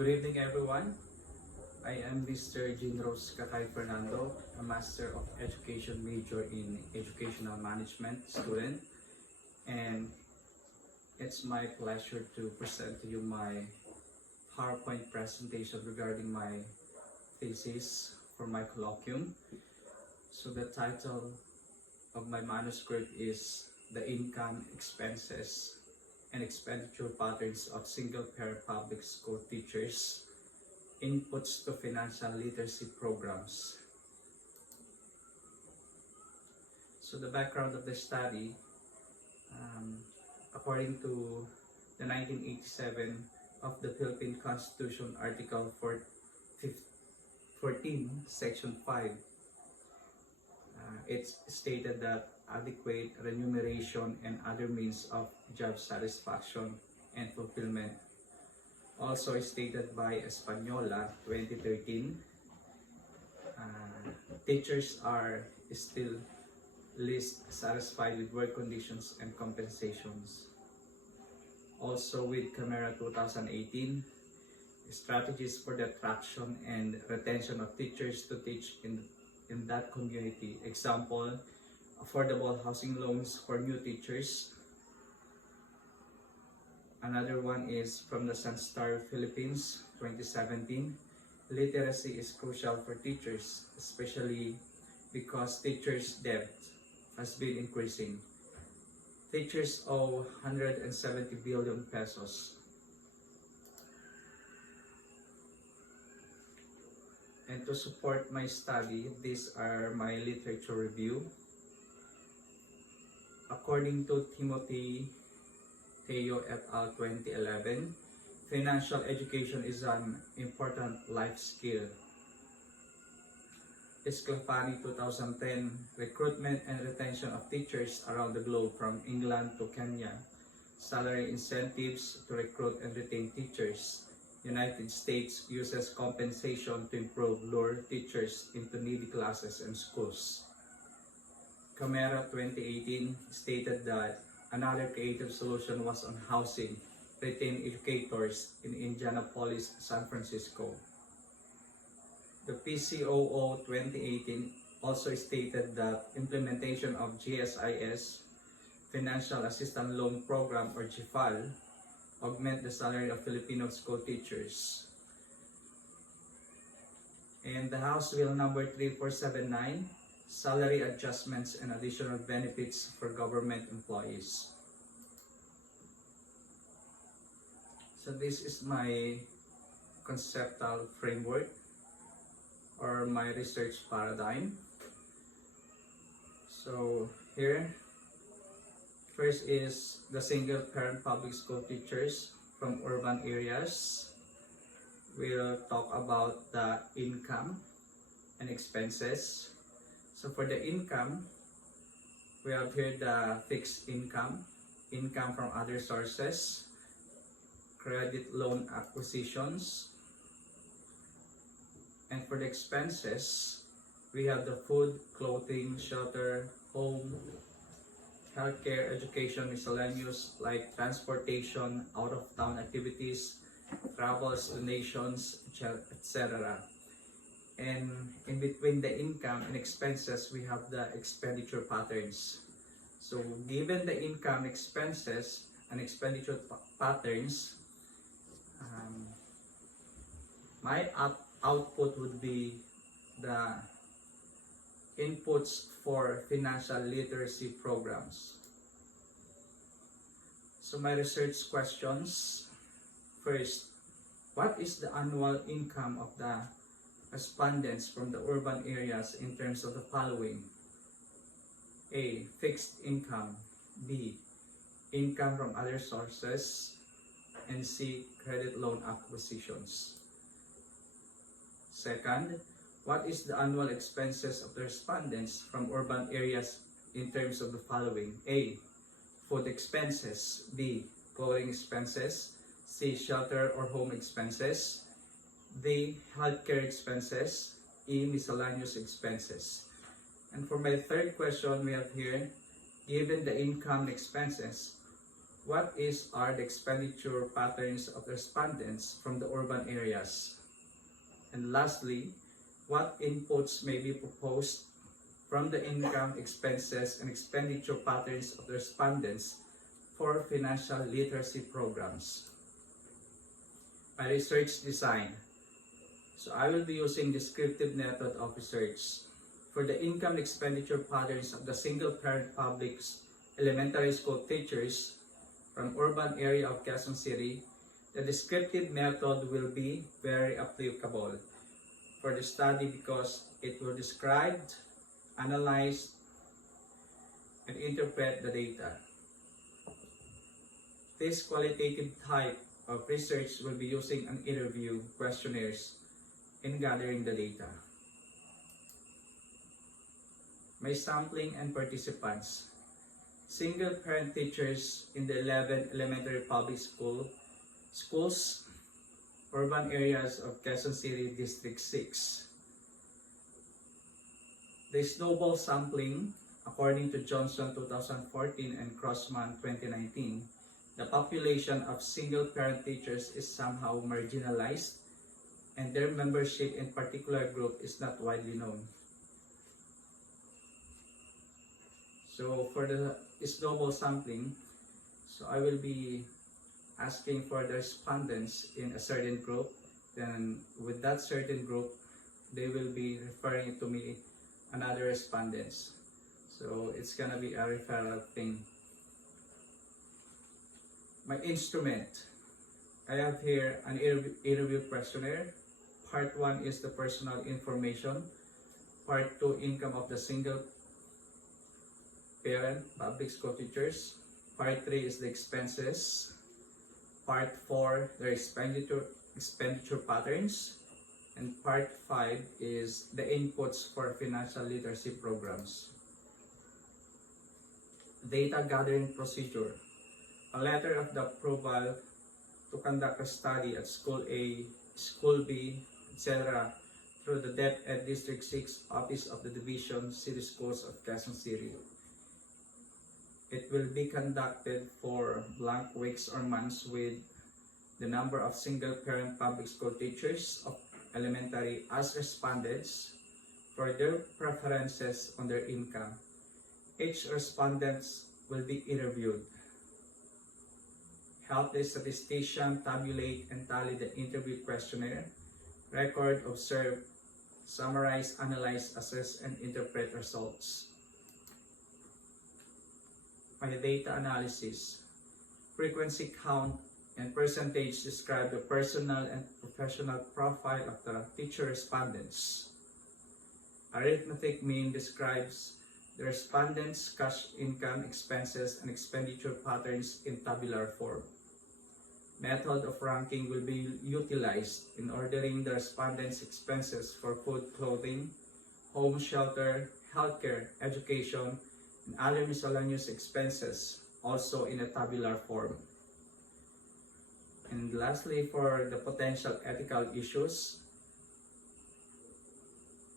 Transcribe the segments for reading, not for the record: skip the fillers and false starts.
Good evening, everyone. I am Mr. Jinros Kakay Fernando, a Master of Education major in Educational Management student, and it's my pleasure to present to you my PowerPoint presentation regarding my thesis for my colloquium. So the title of my manuscript is The Income, Expenses, and Expenditure Patterns of Single-Parent Public School Teachers, Inputs to Financial Literacy Programs. So the background of the study, according to the 1987 of the Philippine Constitution, Article 14, Section 5, it's stated that adequate remuneration and other means of job satisfaction and fulfillment. Also stated by Española 2013, teachers are still least satisfied with work conditions and compensations. Also with Camera 2018, strategies for the attraction and retention of teachers to teach in that community. Example, affordable housing loans for new teachers. Another one is from the Sunstar Philippines 2017. Literacy is crucial for teachers, especially because teachers' debt has been increasing. Teachers owe 170 billion pesos. And to support my study, these are my literature review. According to Timothy Teo et al. 2011, financial education is an important life skill. Sclafani 2010, recruitment and retention of teachers around the globe from England to Kenya, salary incentives to recruit and retain teachers. United States uses compensation to improve lure teachers into needy classes and schools. Camera 2018 stated that another creative solution was on housing, retain educators in Indianapolis, San Francisco. The PCOO 2018 also stated that implementation of GSIS, Financial Assistance Loan Program or GFAL, augment the salary of Filipino school teachers. And the House Bill number 3479, salary adjustments and additional benefits for government employees. So this is my conceptual framework or my research paradigm. So here, first is the single parent public school teachers from urban areas. We'll talk about the income and expenses. So for the income, we have here the fixed income, income from other sources, credit loan acquisitions. And for the expenses, we have the food, clothing, shelter, home, healthcare, education, miscellaneous like transportation, out-of-town activities, travels, donations, etc. And in between the income and expenses, we have the expenditure patterns. So given the income, expenses, and expenditure patterns, my output would be the inputs for financial literacy programs. So my research questions. First, what is the annual income of the respondents from the urban areas in terms of the following? A. Fixed income. B. Income from other sources. And C. Credit loan acquisitions. Second, what is the annual expenses of the respondents from urban areas in terms of the following? A. Food expenses. B. Clothing expenses. C. Shelter or home expenses. D. Healthcare expenses. E. Miscellaneous expenses. And for my third question, we have here, given the income expenses, What are the expenditure patterns of the respondents from the urban areas? And lastly, what inputs may be proposed from the income, expenses, and expenditure patterns of the respondents for financial literacy programs? My research design. So I will be using descriptive method of research. For the income expenditure patterns of the single-parent public elementary school teachers from urban area of Quezon City, the descriptive method will be very applicable for the study because it will describe, analyze, and interpret the data. This qualitative type of research will be using an interview questionnaires in gathering the data. My sampling and participants. Single-parent teachers in the 11 elementary public schools, urban areas of Quezon City, District 6. The snowball sampling, according to Johnson 2014 and Crossman 2019, the population of single-parent teachers is somehow marginalized and their membership in particular group is not widely known. So for the snowball sampling, so I will be asking for the respondents in a certain group. Then with that certain group, they will be referring to me another respondents. So it's gonna be a referral thing. My instrument. I have here an interview questionnaire. Part 1 is the personal information. Part 2, income of the single parent public school teachers. Part 3 is the expenses. Part 4, the expenditure patterns. And part 5 is the inputs for financial literacy programs. Data gathering procedure. A letter of the approval to conduct a study at School A, School B, etc. through the DepEd District 6 Office of the Division City Schools of Quezon City. It will be conducted for blank weeks or months with the number of single-parent public school teachers of elementary as respondents for their preferences on their income. Each respondent will be interviewed. Help the statistician tabulate and tally the interview questionnaire, record, observe, summarize, analyze, assess, and interpret results. My data analysis. Frequency count and percentage describe the personal and professional profile of the teacher respondents. Arithmetic mean describes the respondents' cash income, expenses, and expenditure patterns in tabular form. Method of ranking will be utilized in ordering the respondents' expenses for food, clothing, home, shelter, healthcare, education, and other miscellaneous expenses, also in a tabular form. And lastly, for the potential ethical issues,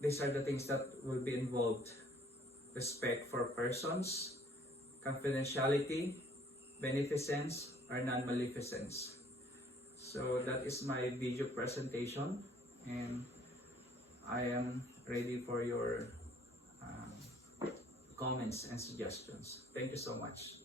these are the things that will be involved. Respect for persons, confidentiality, beneficence, or non-maleficence. So that is my video presentation, and I am ready for your comments and suggestions. Thank you so much.